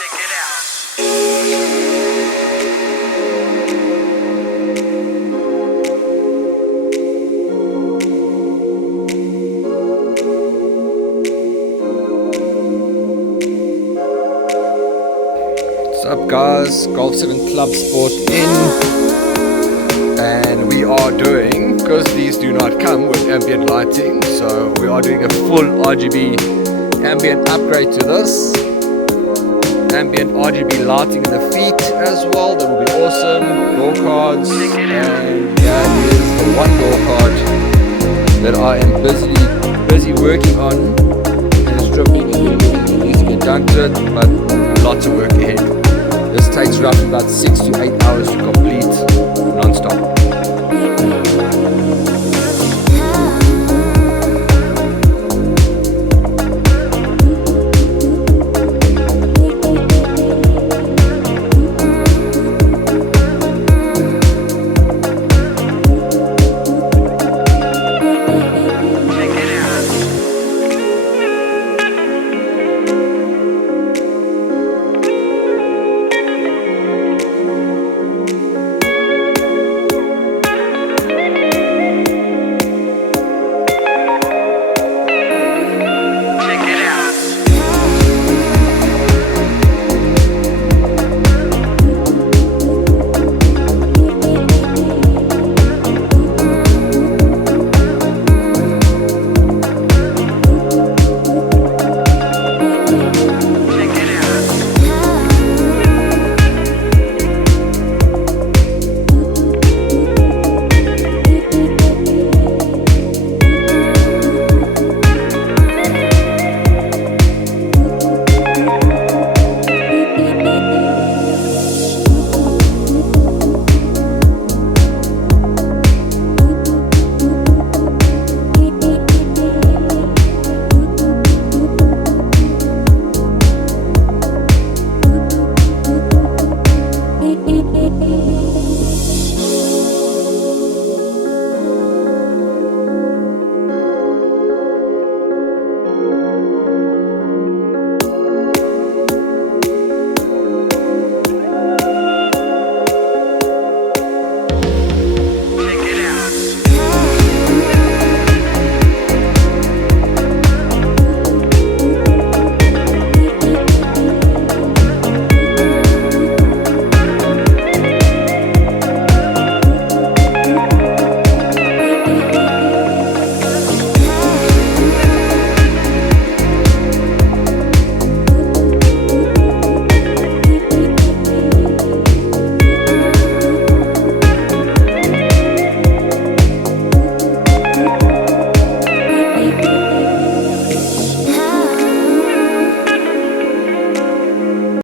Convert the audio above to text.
Check it out. What's up guys, mk7 Clubsport in, and we are doing, because these do not come with ambient lighting, so we are doing a full RGB ambient upgrade to this. Ambient RGB lighting in the feet as well, that will be awesome. Door cards, and here is the one door card that I am busy working on. And stripping needs to get done to it, but lots of work ahead. This takes roughly about 6 to 8 hours to complete non-stop.